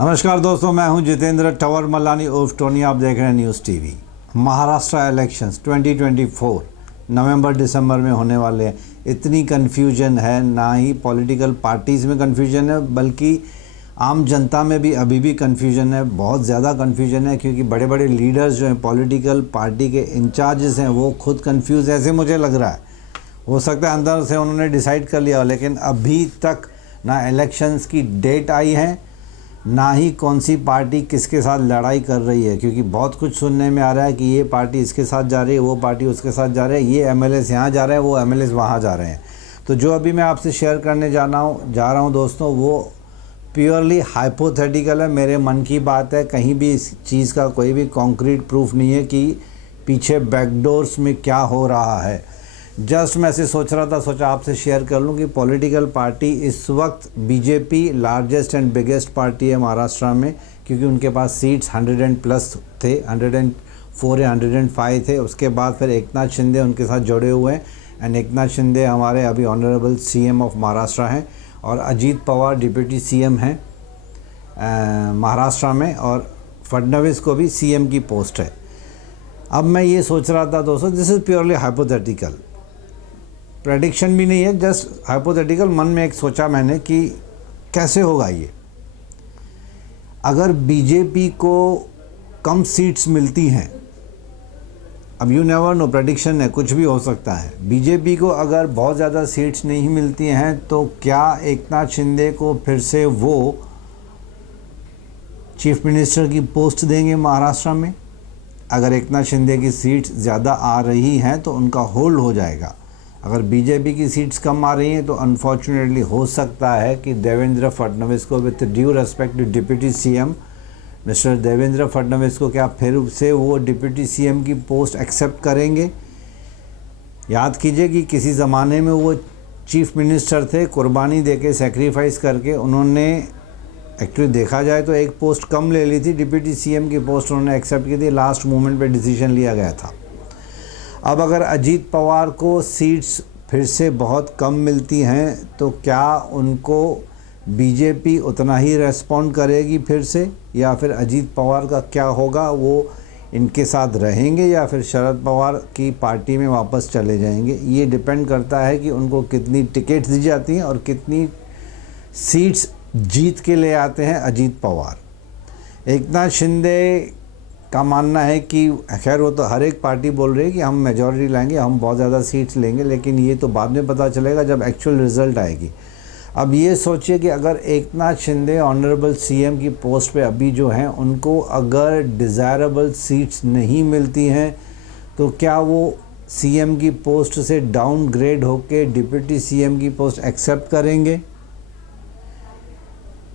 नमस्कार दोस्तों, मैं हूं जितेंद्र टवर मल्लानी उर्फ टोनी। आप देख रहे हैं न्यूज़ टीवी। महाराष्ट्र इलेक्शंस 2024 नवंबर दिसंबर में होने वाले हैं। इतनी कन्फ्यूजन है, ना ही पॉलिटिकल पार्टीज़ में कन्फ्यूजन है बल्कि आम जनता में भी अभी भी कन्फ्यूजन है। बहुत ज़्यादा कन्फ्यूजन है क्योंकि बड़े बड़े लीडर्स जो हैं, पॉलिटिकल पार्टी के इंचार्जेस हैं, वो खुद कन्फ्यूज़ ऐसे मुझे लग रहा है। हो सकता है अंदर से उन्होंने डिसाइड कर लिया हो, लेकिन अभी तक ना इलेक्शंस की डेट आई है, ना ही कौन सी पार्टी किसके साथ लड़ाई कर रही है। क्योंकि बहुत कुछ सुनने में आ रहा है कि ये पार्टी इसके साथ जा रही है, वो पार्टी उसके साथ जा रही है, ये एमएलएस यहाँ जा रहे हैं, वो एमएलएस वहाँ जा रहे हैं। तो जो अभी मैं आपसे शेयर करने जा रहा हूँ दोस्तों, वो प्योरली हाइपोथेटिकल है, मेरे मन की बात है। कहीं भी इस चीज़ का कोई भी कॉन्क्रीट प्रूफ नहीं है कि पीछे बैकडोर्स में क्या हो रहा है। जस्ट मैं ऐसे सोच रहा था, सोचा आपसे शेयर कर लूँ कि पॉलिटिकल पार्टी इस वक्त BJP largest and biggest party है महाराष्ट्र में, क्योंकि उनके पास सीट्स 100+ थे, 104 या 105 थे। उसके बाद फिर एकनाथ शिंदे उनके साथ जुड़े हुए हैं। एंड एकनाथ शिंदे हमारे अभी ऑनरेबल सीएम ऑफ महाराष्ट्र हैं, और अजीत पवार डिप्टी सीएम हैं महाराष्ट्र में, और फडणवीस को भी सीएम की पोस्ट है। अब मैं ये सोच रहा था दोस्तों, this is purely hypothetical, prediction भी नहीं है, जस्ट हाइपोथेटिकल। मन में एक सोचा मैंने कि कैसे होगा ये अगर बीजेपी को कम सीट्स मिलती हैं। अब यू नेवर नो, प्रेडिक्शन है, कुछ भी हो सकता है। बीजेपी को अगर बहुत ज़्यादा सीट्स नहीं मिलती हैं तो क्या एकनाथ शिंदे को फिर से वो चीफ मिनिस्टर की पोस्ट देंगे महाराष्ट्र में? अगर एकनाथ शिंदे की सीट्स ज़्यादा आ रही हैं तो उनका होल्ड हो जाएगा। अगर बीजेपी की सीट्स कम आ रही हैं तो अनफॉर्चुनेटली हो सकता है कि देवेंद्र फडणवीस को, with due respect to deputy CM mister Devendra Fadnavis को, क्या फिर से वो डिप्टी सीएम की पोस्ट एक्सेप्ट करेंगे? याद कीजिए कि किसी ज़माने में वो चीफ मिनिस्टर थे, कुर्बानी देके, सेक्रीफाइस करके उन्होंने, एक्चुअली देखा जाए तो एक पोस्ट कम ले ली थी, डिप्टी सीएम की पोस्ट उन्होंने एक्सेप्ट की थी। लास्ट मोमेंट पे डिसीजन लिया गया था। अब अगर अजीत पवार को सीट्स फिर से बहुत कम मिलती हैं तो क्या उनको बीजेपी उतना ही रेस्पॉन्ड करेगी फिर से, या फिर अजीत पवार का क्या होगा? वो इनके साथ रहेंगे या फिर शरद पवार की पार्टी में वापस चले जाएंगे? ये डिपेंड करता है कि उनको कितनी टिकट्स दी जाती हैं और कितनी सीट्स जीत के ले आते हैं अजीत पवार। एकनाथ शिंदे का मानना है कि खैर वो तो हर एक पार्टी बोल रही है कि हम मेजॉरिटी लाएंगे, हम बहुत ज़्यादा सीट्स लेंगे, लेकिन ये तो बाद में पता चलेगा जब एक्चुअल रिज़ल्ट आएगी। अब ये सोचिए कि अगर एकनाथ शिंदे ऑनरेबल सीएम की पोस्ट पे अभी जो हैं, उनको अगर डिज़ायरेबल सीट्स नहीं मिलती हैं तो क्या वो सीएम की पोस्ट से डाउनग्रेड होकर डिप्टी सीएम की पोस्ट एक्सेप्ट करेंगे?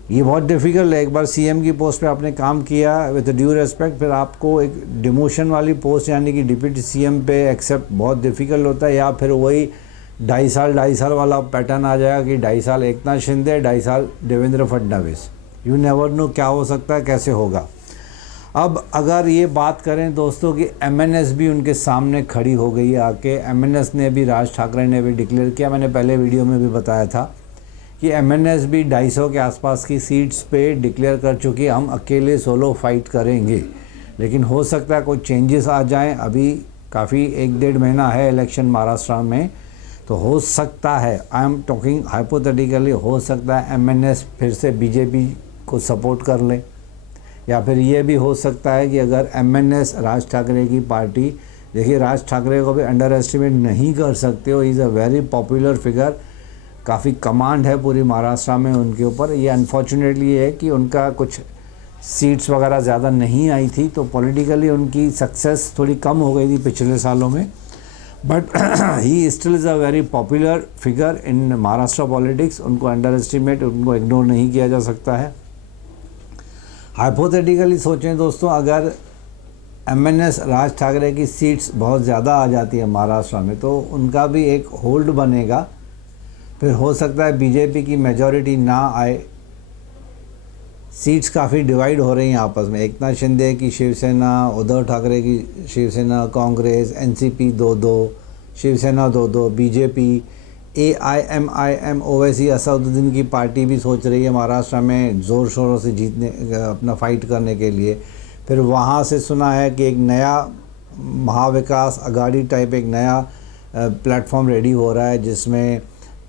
ये बहुत डिफ़िकल्ट है। एक बार सीएम की पोस्ट पे आपने काम किया, विद ड्यू रेस्पेक्ट, फिर आपको एक डिमोशन वाली पोस्ट यानी कि डिप्टी सीएम पे एक्सेप्ट बहुत डिफ़िकल्ट होता है। या फिर वही 2.5 साल वाला पैटर्न आ जाएगा कि 2.5 साल एकनाथ शिंदे, 2.5 साल Devendra Fadnavis. You never know क्या हो सकता है, कैसे होगा। अब अगर ये बात करें दोस्तों कि एमएनएस भी उनके सामने खड़ी हो गई है आके। एमएनएस ने भी, राज ठाकरे ने भी डिक्लेयर किया, मैंने पहले वीडियो में भी बताया था कि एमएनएस भी 250 के आसपास की सीट्स पे डिक्लेयर कर चुकी है, हम अकेले सोलो फाइट करेंगे। लेकिन हो सकता है कोई चेंजेस आ जाएं। अभी काफ़ी 1-1.5 महीना है इलेक्शन महाराष्ट्र में, तो हो सकता है, आई एम टॉकिंग हाइपोथेटिकली, हो सकता है एमएनएस फिर से बीजेपी को सपोर्ट कर ले। या फिर ये भी हो सकता है कि अगर एमएनएस, राज ठाकरे की पार्टी, देखिए राज ठाकरे को भी अंडर एस्टिमेट नहीं कर सकते हो, is a very popular figure, काफ़ी कमांड है पूरी महाराष्ट्र में उनके ऊपर। ये अनफॉर्चुनेटली ये है कि उनका कुछ सीट्स वगैरह ज़्यादा नहीं आई थी, तो पॉलिटिकली उनकी सक्सेस थोड़ी कम हो गई थी पिछले सालों में। But he still is a very popular figure in Maharashtra politics. उनको अंडर एस्टिमेट, उनको इग्नोर नहीं किया जा सकता है। हाइपोथेटिकली सोचें दोस्तों, अगर एमएनएस, राज ठाकरे की सीट्स बहुत ज़्यादा आ जाती है महाराष्ट्र में, तो उनका भी एक होल्ड बनेगा। फिर हो सकता है बीजेपी की मेजॉरिटी ना आए। सीट्स काफ़ी डिवाइड हो रही हैं आपस में। एकनाथ शिंदे की शिवसेना, उद्धव ठाकरे की Shiv Sena, Congress, NCP 2-2, Shiv Sena 2-2, BJP AIMIM Owaisi Asaduddin की पार्टी भी सोच रही है महाराष्ट्र में ज़ोर शोरों से जीतने अपना फाइट करने के लिए। फिर वहाँ से सुना है कि एक नया महाविकास अघाड़ी टाइप एक नया प्लेटफॉर्म रेडी हो रहा है, जिसमें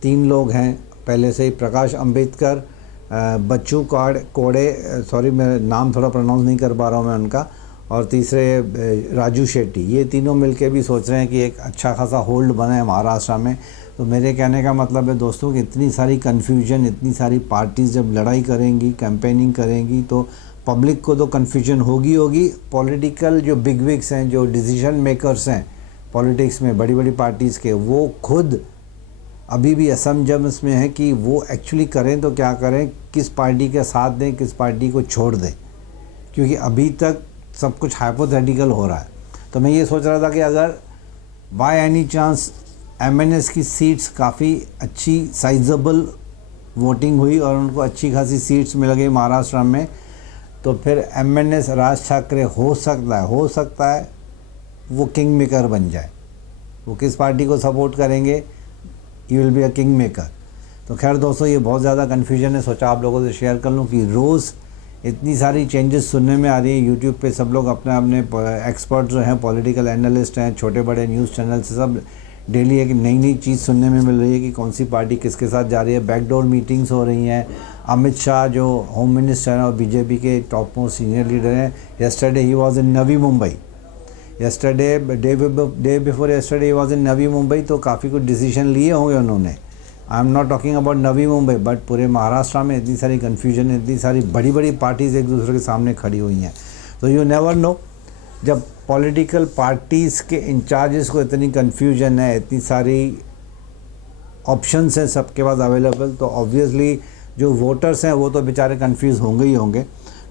3 लोग हैं पहले से ही, प्रकाश अंबेडकर, बच्चू कोड़े, सॉरी मैं नाम थोड़ा प्रोनाउंस नहीं कर पा रहा हूँ मैं उनका, और तीसरे राजू शेट्टी। ये तीनों मिलके भी सोच रहे हैं कि एक अच्छा खासा होल्ड बना है महाराष्ट्र में। तो मेरे कहने का मतलब है दोस्तों कि इतनी सारी कन्फ्यूजन, इतनी सारी पार्टीज़ जब लड़ाई करेंगी, कैंपेनिंग करेंगी, तो पब्लिक को तो कन्फ्यूजन होगी। पॉलिटिकल जो बिग विग्स हैं, जो डिसीजन मेकर्स हैं पॉलिटिक्स में बड़ी बड़ी पार्टीज़ के, वो खुद अभी भी असमंजस में है कि वो एक्चुअली करें तो क्या करें, किस पार्टी का साथ दें, किस पार्टी को छोड़ दें, क्योंकि अभी तक सब कुछ हाइपोथेटिकल हो रहा है। तो मैं ये सोच रहा था कि अगर बाय एनी चांस MNS की सीट्स काफ़ी अच्छी साइजेबल वोटिंग हुई और उनको अच्छी खासी सीट्स मिल गई महाराष्ट्र में, तो फिर MNS राज ठाकरे हो सकता है वो किंग मेकर बन जाए। वो किस पार्टी को सपोर्ट करेंगे, you will be a king maker. तो खैर दोस्तों, ये बहुत ज़्यादा कन्फ्यूजन है, सोचा आप लोगों से शेयर कर लूँ कि रोज़ इतनी सारी चेंजेस सुनने में आ रही है। यूट्यूब पे सब लोग अपने अपने एक्सपर्ट जो हैं, पॉलिटिकल एनालिस्ट हैं, छोटे बड़े न्यूज़ चैनल से सब डेली एक नई नई चीज़ सुनने में मिल रही है कि कौन सी पार्टी किसके साथ जा रही है। बैकडोर मीटिंग्स हो रही हैं। अमित शाह जो होम मिनिस्टर हैं और बीजेपी के टॉप मोस्ट सीनियर लीडर हैं, yesterday he was in Navi Mumbai, day before yesterday he was in Navi Mumbai. तो काफ़ी कुछ डिसीजन लिए होंगे उन्होंने। I am not talking about Navi Mumbai, but पूरे महाराष्ट्र में इतनी सारी कन्फ्यूजन है, इतनी सारी बड़ी बड़ी पार्टीज़ एक दूसरे के सामने खड़ी हुई हैं। तो यू नेवर नो, जब पॉलिटिकल पार्टीज़ के इंचार्जेस को इतनी कन्फ्यूजन है, इतनी सारी ऑप्शंस हैं सबके पास अवेलेबल, तो ऑब्वियसली जो वोटर्स हैं वो तो बेचारे कंफ्यूज होंगे ही होंगे।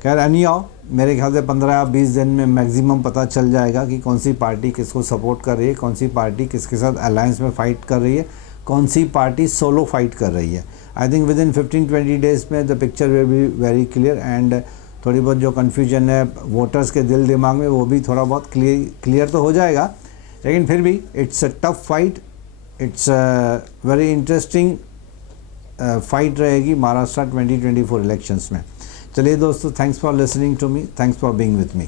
खैर एनीहाउ, मेरे ख्याल से 15 या 20 दिन में मैक्सिमम पता चल जाएगा कि कौन सी पार्टी किसको सपोर्ट कर रही है, कौन सी पार्टी किसके साथ अलायंस में फ़ाइट कर रही है, कौन सी पार्टी सोलो फाइट कर रही है। I think within 15-20 days में the picture will be very clear, and थोड़ी बहुत जो कन्फ्यूजन है वोटर्स के दिल दिमाग में वो भी थोड़ा बहुत क्लियर तो हो जाएगा। लेकिन फिर भी it's a tough fight, it's very interesting fight रहेगी महाराष्ट्र 2024 इलेक्शंस में। चलिए दोस्तों, thanks for listening to me, thanks for being with me.